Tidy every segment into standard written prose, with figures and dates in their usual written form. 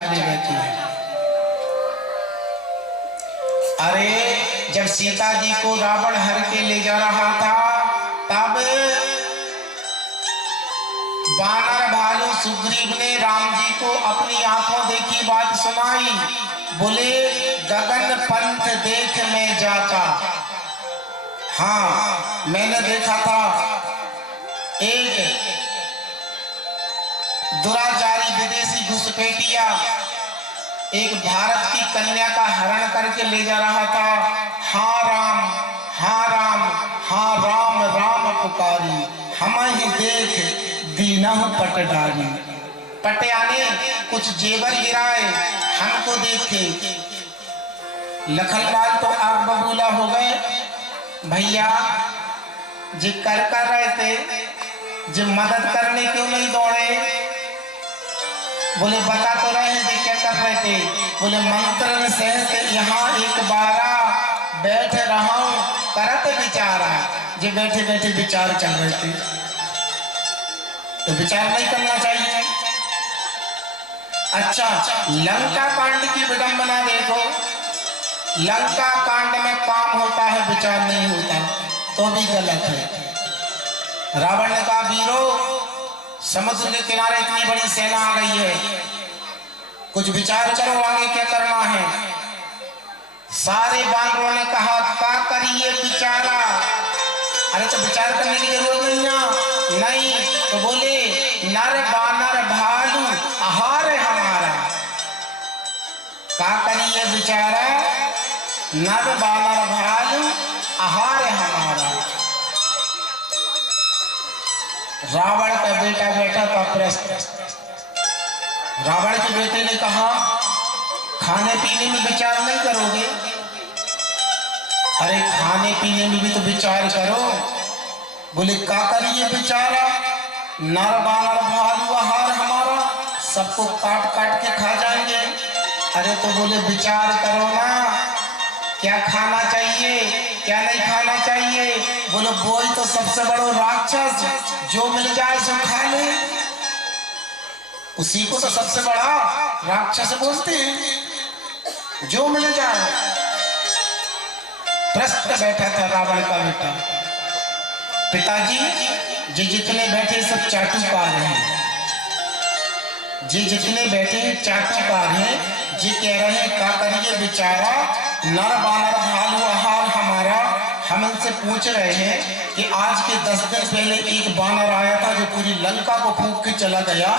रहती है। अरे जब सीता जी को रावण हर के ले जा रहा था तब वानर भालू सुग्रीव ने राम जी को अपनी आंखों देखी बात सुनाई। बोले गगन पंथ देख मैं जाता। हाँ मैंने देखा था एक दुराचारी विदेशी घुसपैठिया एक भारत की कन्या का हरण करके ले जा रहा था। हाँ राम हाँ राम हाँ राम राम पुकारी हम ही देख दीनहु पट डाली। पटिया ने कुछ जेवर गिराए हमको देखे। लखनलाल तो आग बबूला हो गए। भैया जी कर रहे थे जो मदद करने क्यों नहीं दौड़े। बोले बता तो रहे हैं क्या कर रहे थे। बोले मंत्र से यहाँ एक बारा बैठ रहा हूँ करत विचारा। जो बैठे बैठे विचार चल रहे थे तो विचार नहीं करना चाहिए। अच्छा लंका कांड की विडंबना देखो। लंका कांड में काम होता है विचार नहीं होता तो भी गलत है। रावण ने कहा वीरों समुद्र के किनारे इतनी बड़ी सेना आ गई है कुछ विचार करो आगे क्या करना है। सारे बानरों ने कहा क्या करिए विचारा। अरे तो विचार करने की जरूरत नहीं है। नहीं तो बोले नर बानर भालू आहार है हमारा। क्या करिए विचारा नर बानर भालू आहार है हमारा। रावण का बेटा बैठा था प्रश्न। रावण के बेटे ने कहा खाने पीने में विचार नहीं करोगे। अरे खाने पीने में भी तो विचार करो। बोले क्या करिए बेचारा नर बानर भालू आहार हमारा सबको काट काट के खा जाएंगे। अरे तो बोले विचार करो ना क्या खाना चाहिए क्या नहीं खाना चाहिए। बोले वही तो सबसे बड़ा राक्षस जो मिल जाए सो खा ले। उसी को तो सबसे बड़ा राक्षस बोलते हैं जो मिल जाए। प्रश्न बैठा था रावण का बेटा। पिताजी जी जितने बैठे सब चाटुकार हैं। जी जितने बैठे चाटुकार हैं। जी कह रहे हैं क्या करिए बेचारा नर बानर भालू आहार हमारा। हम इनसे पूछ रहे हैं कि आज के 10 दिन पहले एक बानर आया था जो पूरी लंका को फूंक के चला गया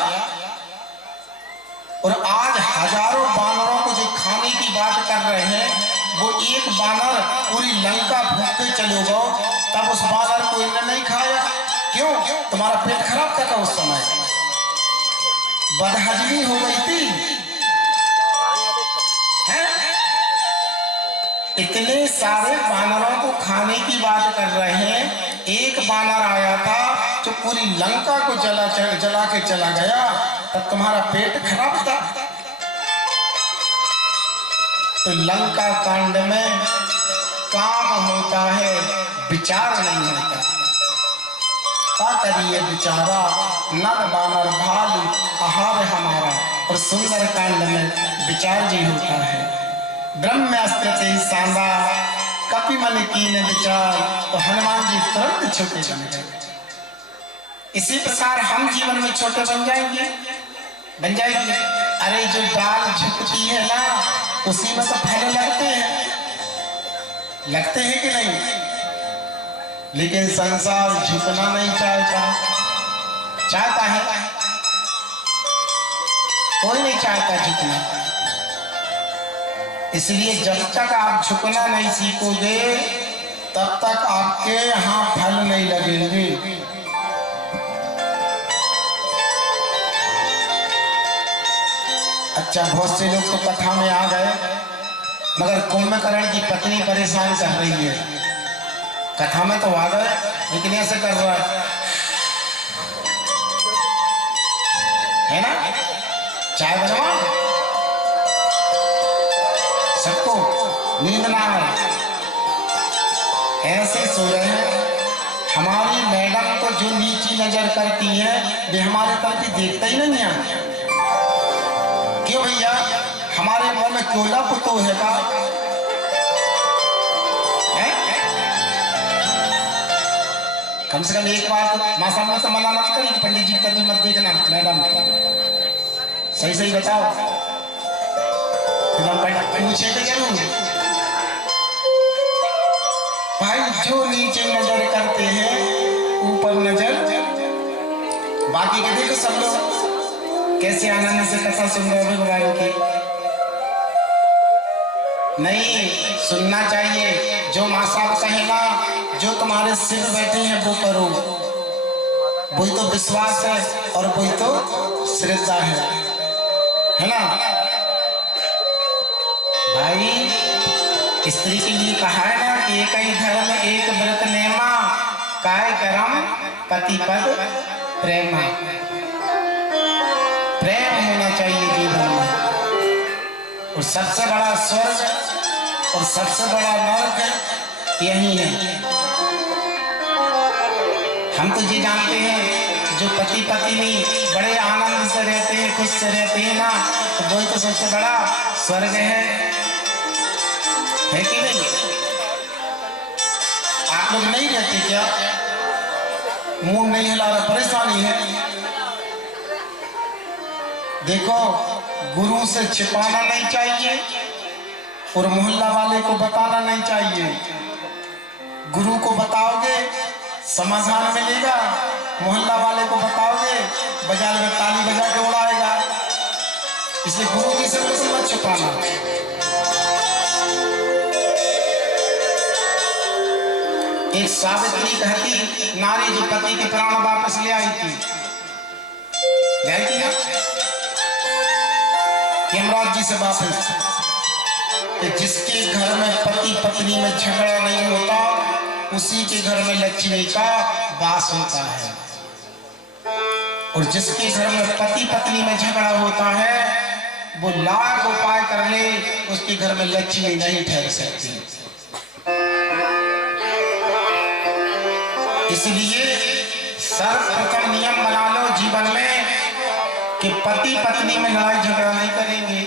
और आज हजारों बानरों को जो खाने की बात कर रहे हैं वो एक बानर पूरी लंका फूंक के चले गो तब उस बानर को इन्होंने नहीं खाया। क्यों तुम्हारा पेट खराब था उस समय बदहजमी हो गई थी। इतने सारे बानरों को खाने की बात कर रहे हैं। एक बानर आया था जो पूरी लंका को जला के चला गया तब तुम्हारा पेट खराब था। तो लंका कांड में काम होता है विचार नहीं होता। क्या करिए बेचारा नर बानर भालू आहार हमारा। और सुंदर कांड में विचार जी होता है। ब्रह्मास्त्र से सांदा कपि मन कीन विचार तो हनुमान जी तुरंत छोटे बन गए। इसी प्रकार हम जीवन में छोटे बन जाएंगे। अरे जो डाल झुकती है ना उसी में तो फल लगते हैं कि नहीं। लेकिन संसार झुकना नहीं चाहता है। कोई नहीं चाहता झुकना। इसलिए जब तक आप झुकना नहीं सीखोगे तब तक आपके यहाँ फल नहीं लगेंगे। अच्छा बहुत से लोग तो कथा में आ गए मगर कुंभकर्ण की पत्नी परेशान कर रही है। कथा में तो आ गए लेकिन ऐसे कर रहा है ना। चाय बनवा सबको नींद ना है ऐसे सो रहे हैं। हमारी मैडम को जो नीची नजर करती है वे हमारे प्रति देखता ही नहीं है। क्यों भैया हमारे मुंह में क्यों पुतो है का कम से कम एक बार तो माँ सामने से मना मत करी, पंडित जी तभी मत देखना मैडम, सही सही बताओ, पूछेगा जरूर। भाई जो नीचे नजर करते हैं ऊपर नजर, बाकी के देखो सब लोग कैसे आनंद से कथा सुन रहे हैं भगवान की। नहीं सुनना चाहिए, जो माँ साहब कहेगा जो तुम्हारे सिर बैठे हैं वो करो, वही तो विश्वास है और वही तो श्रद्धा है ना भाई। स्त्री के लिए कहा है ना कि एक ही धर्म एक व्रत नेमा, काय करम पति पद प्रेमा। प्रेम होना चाहिए जीवन में, और सबसे बड़ा स्वर्ग और सबसे बड़ा नरक यही है। हम तो ये जानते हैं जो पति पत्नी बड़े आनंद से रहते हैं, खुश से रहते हैं ना, तो वही तो सबसे बड़ा स्वर्ग है कि नहीं? आप लोग नहीं रहते क्या? मुंह नहीं हिला रहा, परेशानी है। देखो गुरु से छिपाना नहीं चाहिए और मोहल्ला वाले को बताना नहीं चाहिए। गुरु को बताओगे समाधान मिलेगा, मोहल्ला वाले को बताओगे बाजार में ताली बजा के उड़ाएगा। इसलिए गुरु जी से बिल्कुल मत छुपाना। एक सावित्री कहती नारी जो पति के प्राण वापस ले आई थी, ना यमराज जी से वापस, कि जिसके घर में पति पत्नी में झगड़ा नहीं होता उसी के घर में लक्ष्मी का वास होता है, और जिसके घर में पति पत्नी में झगड़ा होता है वो लाख उपाय कर ले उसके घर में लक्ष्मी नहीं ठहर सकती। इसलिए सर्वप्रथम नियम बना लो जीवन में कि पति पत्नी में लड़ाई झगड़ा नहीं करेंगे।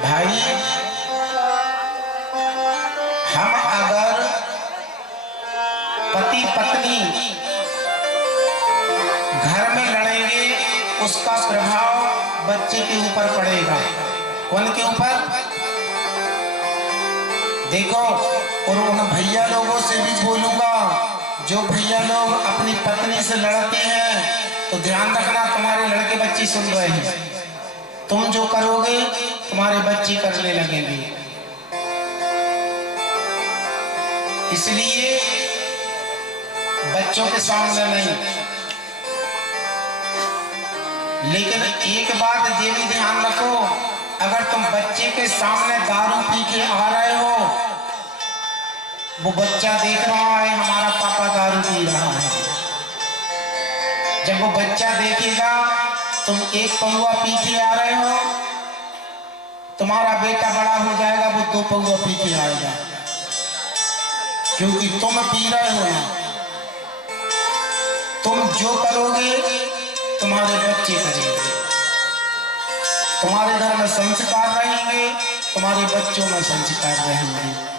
भाई हम अगर पति पत्नी घर में लड़ेंगे उसका प्रभाव बच्चे के ऊपर पड़ेगा। कौन के ऊपर? देखो, और उन भैया लोगों से भी बोलूंगा जो भैया लोग अपनी पत्नी से लड़ते हैं तो ध्यान रखना, तुम्हारे लड़के बच्चे सुन रहे हैं, तुम जो करोगे तुम्हारे बच्चे करने लगेंगे। इसलिए बच्चों के सामने नहीं। लेकिन एक बात ये भी ध्यान रखो, अगर तुम बच्चे के सामने दारू पी के आ रहे हो, वो बच्चा देख रहा है हमारा पापा दारू पी रहा है, जब वो बच्चा देखेगा तुम एक पौवा पी के आ रहे हो, तुम्हारा बेटा बड़ा हो जाएगा वो 2 पौवा पी के आएगा, क्योंकि तुम पी रहे हो ना। तुम जो करोगे तुम्हारे बच्चे करेंगे। तुम्हारे घर में संस्कार रहेंगे, तुम्हारे बच्चों में संस्कार रहेंगे।